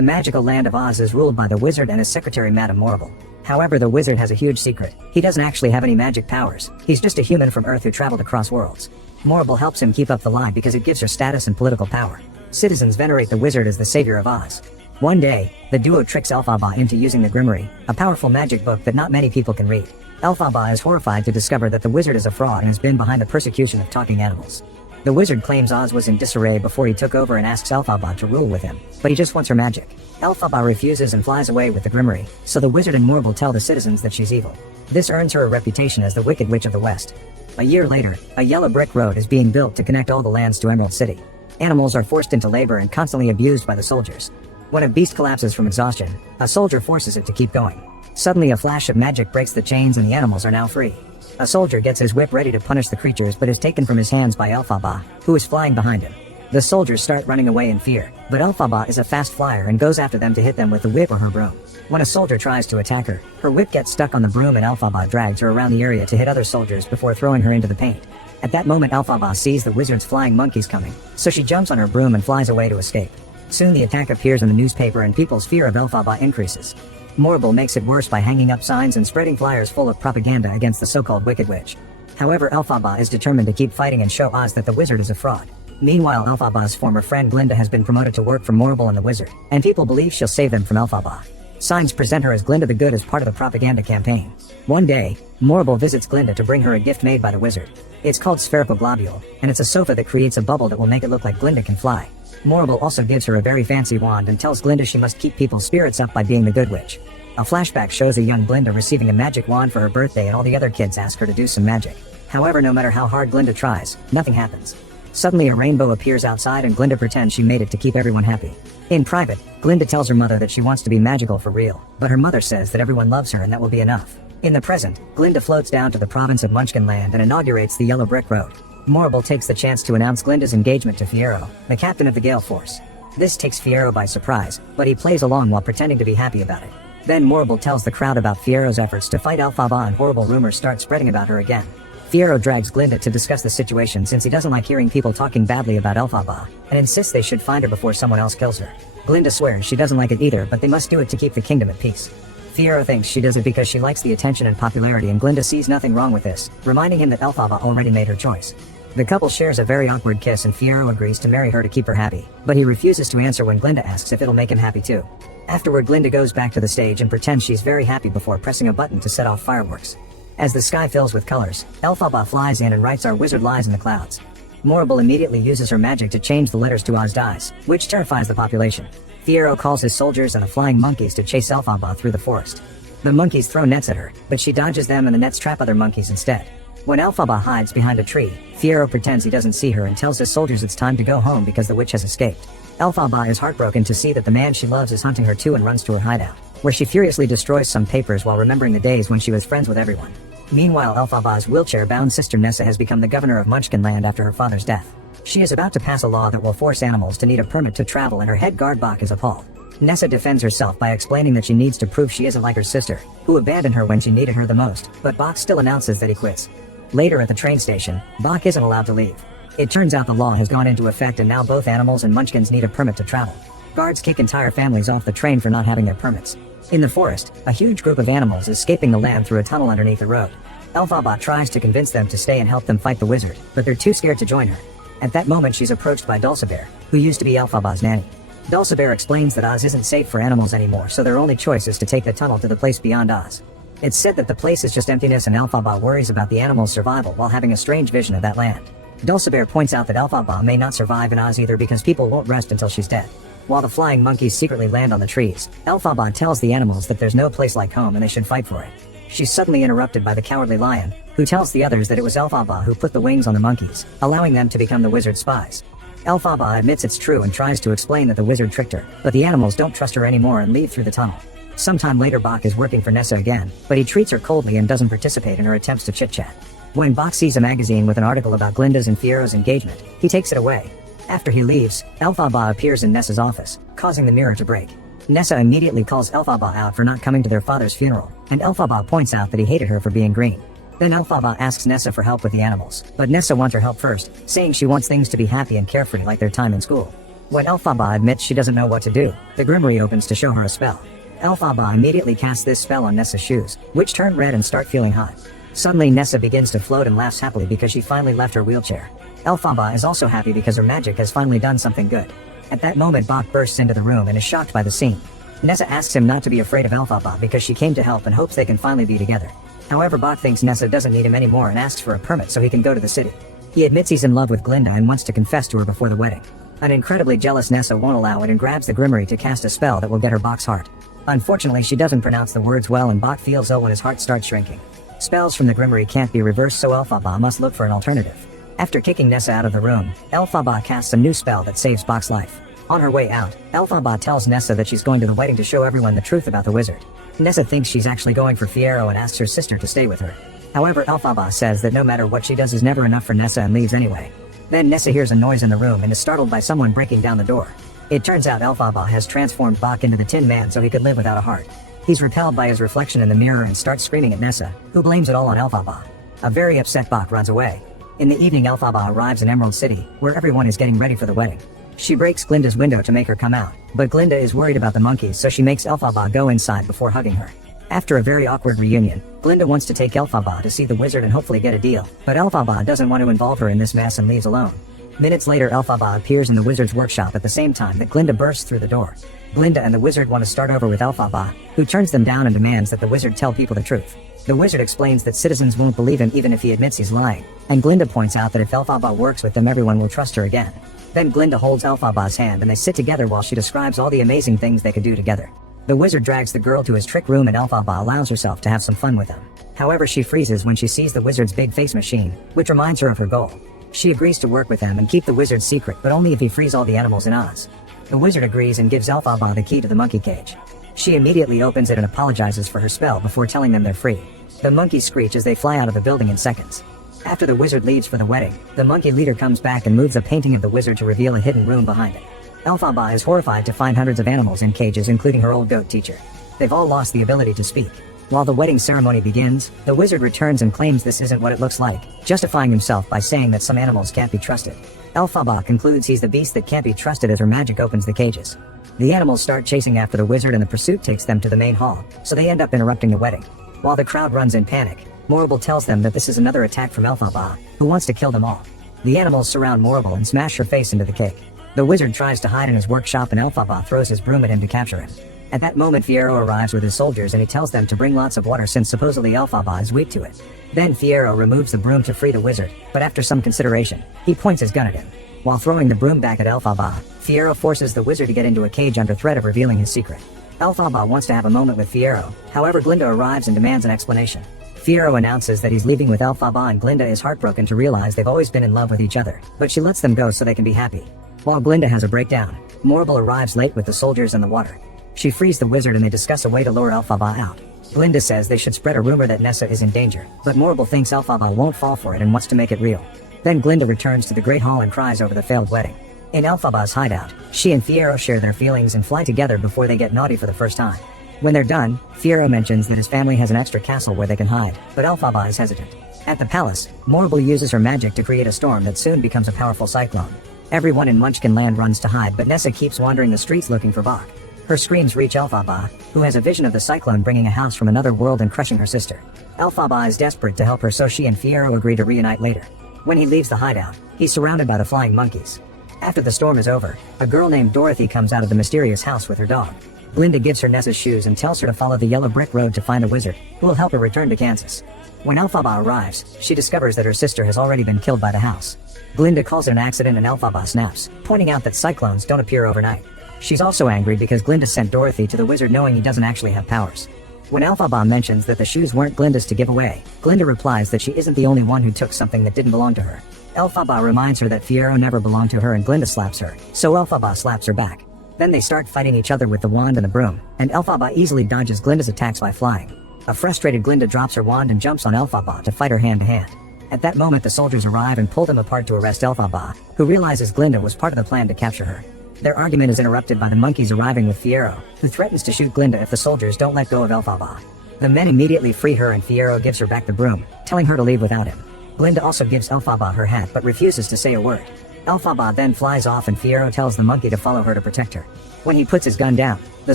The magical land of Oz is ruled by the wizard and his secretary Madame Morrible. However, the wizard has a huge secret. He doesn't actually have any magic powers. He's just a human from Earth who traveled across worlds. Morrible helps him keep up the lie because it gives her status and political power. Citizens venerate the wizard as the savior of Oz. One day, the duo tricks Elphaba into using the Grimoire, a powerful magic book that not many people can read. Elphaba is horrified to discover that the wizard is a fraud and has been behind the persecution of talking animals. The wizard claims Oz was in disarray before he took over and asks Elphaba to rule with him, but he just wants her magic. Elphaba refuses and flies away with the Grimoire, so the wizard and Morrible tell the citizens that she's evil. This earns her a reputation as the Wicked Witch of the West. A year later, a yellow brick road is being built to connect all the lands to Emerald City. Animals are forced into labor and constantly abused by the soldiers. When a beast collapses from exhaustion, a soldier forces it to keep going. Suddenly a flash of magic breaks the chains and the animals are now free. A soldier gets his whip ready to punish the creatures but is taken from his hands by Elphaba, who is flying behind him. The soldiers start running away in fear, but Elphaba is a fast flyer and goes after them to hit them with the whip or her broom. When a soldier tries to attack her, her whip gets stuck on the broom and Elphaba drags her around the area to hit other soldiers before throwing her into the paint. At that moment Elphaba sees the wizard's flying monkeys coming, so she jumps on her broom and flies away to escape. Soon the attack appears in the newspaper and people's fear of Elphaba increases. Morrible makes it worse by hanging up signs and spreading flyers full of propaganda against the so-called Wicked Witch. However, Elphaba is determined to keep fighting and show Oz that the wizard is a fraud. Meanwhile, Elphaba's former friend Glinda has been promoted to work for Morrible and the wizard, and people believe she'll save them from Elphaba. Signs present her as Glinda the Good as part of the propaganda campaign. One day, Morrible visits Glinda to bring her a gift made by the wizard. It's called Spherical Globule, and it's a sofa that creates a bubble that will make it look like Glinda can fly. Morrible also gives her a very fancy wand and tells Glinda she must keep people's spirits up by being the good witch. A flashback shows a young Glinda receiving a magic wand for her birthday and all the other kids ask her to do some magic. However, no matter how hard Glinda tries, nothing happens. Suddenly a rainbow appears outside and Glinda pretends she made it to keep everyone happy. In private, Glinda tells her mother that she wants to be magical for real, but her mother says that everyone loves her and that will be enough. In the present, Glinda floats down to the province of Munchkinland and inaugurates the Yellow Brick Road. Morrible takes the chance to announce Glinda's engagement to Fiyero, the captain of the Gale Force. This takes Fiyero by surprise, but he plays along while pretending to be happy about it. Then Morrible tells the crowd about Fiyero's efforts to fight Elphaba and horrible rumors start spreading about her again. Fiyero drags Glinda to discuss the situation since he doesn't like hearing people talking badly about Elphaba, and insists they should find her before someone else kills her. Glinda swears she doesn't like it either, but they must do it to keep the kingdom at peace. Fiyero thinks she does it because she likes the attention and popularity, and Glinda sees nothing wrong with this, reminding him that Elphaba already made her choice. The couple shares a very awkward kiss and Fiyero agrees to marry her to keep her happy, but he refuses to answer when Glinda asks if it'll make him happy too. Afterward, Glinda goes back to the stage and pretends she's very happy before pressing a button to set off fireworks. As the sky fills with colors, Elphaba flies in and writes "Our wizard lies in the clouds." Morrible immediately uses her magic to change the letters to Oz dies, which terrifies the population. Fiyero calls his soldiers and the flying monkeys to chase Elphaba through the forest. The monkeys throw nets at her, but she dodges them and the nets trap other monkeys instead. When Elphaba hides behind a tree, Fiyero pretends he doesn't see her and tells his soldiers it's time to go home because the witch has escaped. Elphaba is heartbroken to see that the man she loves is hunting her too and runs to her hideout, where she furiously destroys some papers while remembering the days when she was friends with everyone. Meanwhile, Elphaba's wheelchair-bound sister Nessa has become the governor of Munchkinland after her father's death. She is about to pass a law that will force animals to need a permit to travel, and her head guard Bach is appalled. Nessa defends herself by explaining that she needs to prove she isn't like her sister, who abandoned her when she needed her the most, but Bach still announces that he quits. Later at the train station, Bach isn't allowed to leave. It turns out the law has gone into effect and now both animals and Munchkins need a permit to travel. Guards kick entire families off the train for not having their permits. In the forest, a huge group of animals is escaping the land through a tunnel underneath the road. Elphaba tries to convince them to stay and help them fight the wizard, but they're too scared to join her. At that moment she's approached by Dulcibert, who used to be Elphaba's nanny. Dulcibert explains that Oz isn't safe for animals anymore, so their only choice is to take the tunnel to the place beyond Oz. It's said that the place is just emptiness and Elphaba worries about the animals' survival while having a strange vision of that land. Dulcibert points out that Elphaba may not survive in Oz either because people won't rest until she's dead. While the flying monkeys secretly land on the trees, Elphaba tells the animals that there's no place like home and they should fight for it. She's suddenly interrupted by the cowardly lion, who tells the others that it was Elphaba who put the wings on the monkeys, allowing them to become the wizard's spies. Elphaba admits it's true and tries to explain that the wizard tricked her, but the animals don't trust her anymore and leave through the tunnel. Sometime later Bach is working for Nessa again, but he treats her coldly and doesn't participate in her attempts to chit-chat. When Bach sees a magazine with an article about Glinda's and Fiyero's engagement, he takes it away. After he leaves, Elphaba appears in Nessa's office, causing the mirror to break. Nessa immediately calls Elphaba out for not coming to their father's funeral, and Elphaba points out that he hated her for being green. Then Elphaba asks Nessa for help with the animals, but Nessa wants her help first, saying she wants things to be happy and carefree like their time in school. When Elphaba admits she doesn't know what to do, the grimoire opens to show her a spell. Elphaba immediately casts this spell on Nessa's shoes, which turn red and start feeling hot. Suddenly Nessa begins to float and laughs happily because she finally left her wheelchair. Elphaba is also happy because her magic has finally done something good. At that moment Bach bursts into the room and is shocked by the scene. Nessa asks him not to be afraid of Elphaba because she came to help and hopes they can finally be together. However, Bach thinks Nessa doesn't need him anymore and asks for a permit so he can go to the city. He admits he's in love with Glinda and wants to confess to her before the wedding. An incredibly jealous Nessa won't allow it and grabs the grimoire to cast a spell that will get her Bach's heart. Unfortunately, she doesn't pronounce the words well and Bach feels ill when his heart starts shrinking. Spells from the grimoire can't be reversed, so Elphaba must look for an alternative. After kicking Nessa out of the room, Elphaba casts a new spell that saves Bach's life. On her way out, Elphaba tells Nessa that she's going to the wedding to show everyone the truth about the wizard. Nessa thinks she's actually going for Fiyero and asks her sister to stay with her. However, Elphaba says that no matter what she does is never enough for Nessa and leaves anyway. Then Nessa hears a noise in the room and is startled by someone breaking down the door. It turns out Elphaba has transformed Bach into the Tin Man so he could live without a heart. He's repelled by his reflection in the mirror and starts screaming at Nessa, who blames it all on Elphaba. A very upset Bach runs away. In the evening, Elphaba arrives in Emerald City, where everyone is getting ready for the wedding. She breaks Glinda's window to make her come out, but Glinda is worried about the monkeys, so she makes Elphaba go inside before hugging her. After a very awkward reunion, Glinda wants to take Elphaba to see the wizard and hopefully get a deal, but Elphaba doesn't want to involve her in this mess and leaves alone. Minutes later, Elphaba appears in the wizard's workshop at the same time that Glinda bursts through the door. Glinda and the wizard want to start over with Elphaba, who turns them down and demands that the wizard tell people the truth. The wizard explains that citizens won't believe him even if he admits he's lying, and Glinda points out that if Elphaba works with them, everyone will trust her again. Then Glinda holds Elphaba's hand and they sit together while she describes all the amazing things they could do together. The wizard drags the girl to his trick room and Elphaba allows herself to have some fun with him. However, she freezes when she sees the wizard's big face machine, which reminds her of her goal. She agrees to work with him and keep the wizard's secret, but only if he frees all the animals in Oz. The wizard agrees and gives Elphaba the key to the monkey cage. She immediately opens it and apologizes for her spell before telling them they're free. The monkeys screech as they fly out of the building in seconds. After the wizard leaves for the wedding, the monkey leader comes back and moves a painting of the wizard to reveal a hidden room behind it. Elphaba is horrified to find hundreds of animals in cages, including her old goat teacher. They've all lost the ability to speak. While the wedding ceremony begins, the wizard returns and claims this isn't what it looks like, justifying himself by saying that some animals can't be trusted. Elphaba concludes he's the beast that can't be trusted as her magic opens the cages. The animals start chasing after the wizard and the pursuit takes them to the main hall, so they end up interrupting the wedding. While the crowd runs in panic, Morrible tells them that this is another attack from Elphaba, who wants to kill them all. The animals surround Morrible and smash her face into the cake. The wizard tries to hide in his workshop and Elphaba throws his broom at him to capture him. At that moment, Fiyero arrives with his soldiers and he tells them to bring lots of water since supposedly Elphaba is weak to it. Then Fiyero removes the broom to free the wizard, but after some consideration, he points his gun at him. While throwing the broom back at Elphaba, Fiyero forces the wizard to get into a cage under threat of revealing his secret. Elphaba wants to have a moment with Fiyero, however Glinda arrives and demands an explanation. Fiyero announces that he's leaving with Elphaba and Glinda is heartbroken to realize they've always been in love with each other, but she lets them go so they can be happy. While Glinda has a breakdown, Morrible arrives late with the soldiers and the water. She frees the wizard and they discuss a way to lure Elphaba out. Glinda says they should spread a rumor that Nessa is in danger, but Morrible thinks Elphaba won't fall for it and wants to make it real. Then Glinda returns to the Great Hall and cries over the failed wedding. In Elphaba's hideout, she and Fiyero share their feelings and fly together before they get naughty for the first time. When they're done, Fiyero mentions that his family has an extra castle where they can hide, but Elphaba is hesitant. At the palace, Morrible uses her magic to create a storm that soon becomes a powerful cyclone. Everyone in Munchkin Land runs to hide, but Nessa keeps wandering the streets looking for Bach. Her screams reach Elphaba, who has a vision of the cyclone bringing a house from another world and crushing her sister. Elphaba is desperate to help her, so she and Fiyero agree to reunite later. When he leaves the hideout, he's surrounded by the flying monkeys. After the storm is over, a girl named Dorothy comes out of the mysterious house with her dog. Glinda gives her Nessa's shoes and tells her to follow the yellow brick road to find the wizard, who will help her return to Kansas. When Elphaba arrives, she discovers that her sister has already been killed by the house. Glinda calls it an accident and Elphaba snaps, pointing out that cyclones don't appear overnight. She's also angry because Glinda sent Dorothy to the wizard knowing he doesn't actually have powers. When Elphaba mentions that the shoes weren't Glinda's to give away, Glinda replies that she isn't the only one who took something that didn't belong to her. Elphaba reminds her that Fiyero never belonged to her and Glinda slaps her, so Elphaba slaps her back. Then they start fighting each other with the wand and the broom, and Elphaba easily dodges Glinda's attacks by flying. A frustrated Glinda drops her wand and jumps on Elphaba to fight her hand to hand. At that moment the soldiers arrive and pull them apart to arrest Elphaba, who realizes Glinda was part of the plan to capture her. Their argument is interrupted by the monkeys arriving with Fiyero, who threatens to shoot Glinda if the soldiers don't let go of Elphaba. The men immediately free her and Fiyero gives her back the broom, telling her to leave without him. Glinda also gives Elphaba her hat but refuses to say a word. Elphaba then flies off and Fiyero tells the monkey to follow her to protect her. When he puts his gun down, the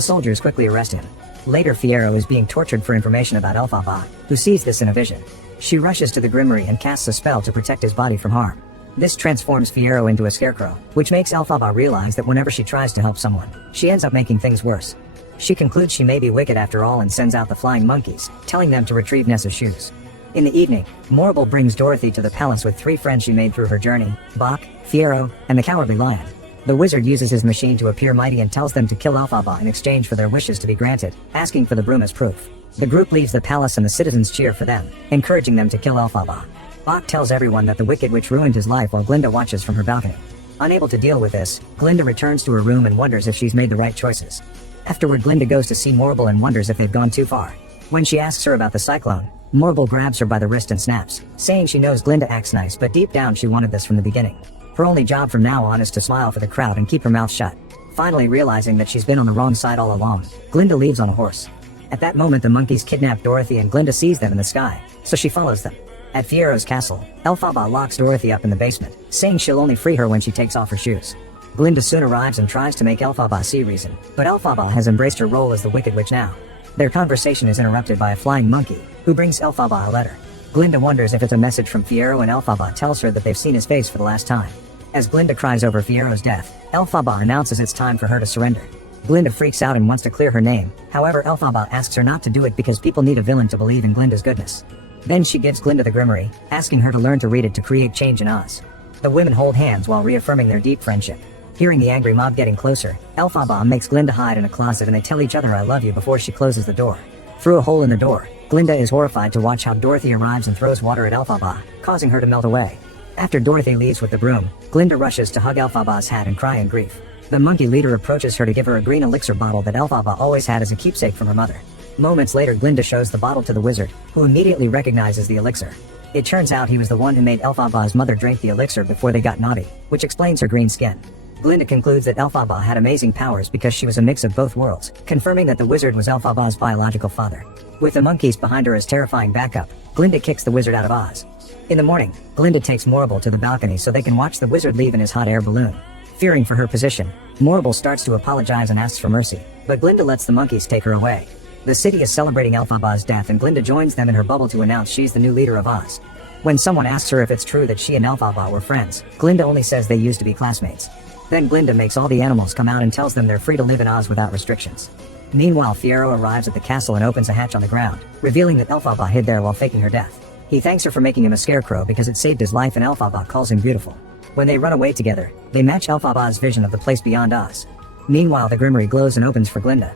soldiers quickly arrest him. Later Fiyero is being tortured for information about Elphaba, who sees this in a vision. She rushes to the grimoire and casts a spell to protect his body from harm. This transforms Fiyero into a scarecrow, which makes Elphaba realize that whenever she tries to help someone, she ends up making things worse. She concludes she may be wicked after all and sends out the flying monkeys, telling them to retrieve Nessa's shoes. In the evening, Morrible brings Dorothy to the palace with 3 friends she made through her journey, Bach, Fiyero, and the Cowardly Lion. The wizard uses his machine to appear mighty and tells them to kill Elphaba in exchange for their wishes to be granted, asking for the broom as proof. The group leaves the palace and the citizens cheer for them, encouraging them to kill Elphaba. Bach tells everyone that the wicked witch ruined his life while Glinda watches from her balcony. Unable to deal with this, Glinda returns to her room and wonders if she's made the right choices. Afterward, Glinda goes to see Morrible and wonders if they've gone too far. When she asks her about the cyclone, Morrible grabs her by the wrist and snaps, saying she knows Glinda acts nice but deep down she wanted this from the beginning. Her only job from now on is to smile for the crowd and keep her mouth shut. Finally realizing that she's been on the wrong side all along, Glinda leaves on a horse. At that moment the monkeys kidnap Dorothy and Glinda sees them in the sky, so she follows them. At Fiyero's castle, Elphaba locks Dorothy up in the basement, saying she'll only free her when she takes off her shoes. Glinda soon arrives and tries to make Elphaba see reason, but Elphaba has embraced her role as the Wicked Witch now. Their conversation is interrupted by a flying monkey, who brings Elphaba a letter. Glinda wonders if it's a message from Fiyero and Elphaba tells her that they've seen his face for the last time. As Glinda cries over Fiyero's death, Elphaba announces it's time for her to surrender. Glinda freaks out and wants to clear her name, however Elphaba asks her not to do it because people need a villain to believe in Glinda's goodness. Then she gives Glinda the grimoire, asking her to learn to read it to create change in Oz. The women hold hands while reaffirming their deep friendship. Hearing the angry mob getting closer, Elphaba makes Glinda hide in a closet and they tell each other I love you before she closes the door. Through a hole in the door, Glinda is horrified to watch how Dorothy arrives and throws water at Elphaba, causing her to melt away. After Dorothy leaves with the broom, Glinda rushes to hug Elphaba's hat and cry in grief. The monkey leader approaches her to give her a green elixir bottle that Elphaba always had as a keepsake from her mother. Moments later Glinda shows the bottle to the wizard, who immediately recognizes the elixir. It turns out he was the one who made Elphaba's mother drink the elixir before they got naughty, which explains her green skin. Glinda concludes that Elphaba had amazing powers because she was a mix of both worlds, confirming that the wizard was Elphaba's biological father. With the monkeys behind her as terrifying backup, Glinda kicks the wizard out of Oz. In the morning, Glinda takes Morrible to the balcony so they can watch the wizard leave in his hot air balloon. Fearing for her position, Morrible starts to apologize and asks for mercy, but Glinda lets the monkeys take her away. The city is celebrating Elphaba's death and Glinda joins them in her bubble to announce she's the new leader of Oz. When someone asks her if it's true that she and Elphaba were friends, Glinda only says they used to be classmates. Then Glinda makes all the animals come out and tells them they're free to live in Oz without restrictions. Meanwhile, Fiyero arrives at the castle and opens a hatch on the ground, revealing that Elphaba hid there while faking her death. He thanks her for making him a scarecrow because it saved his life and Elphaba calls him beautiful. When they run away together, they match Elphaba's vision of the place beyond Oz. Meanwhile, the grimoire glows and opens for Glinda.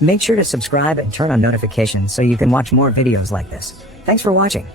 Make sure to subscribe and turn on notifications so you can watch more videos like this. Thanks for watching.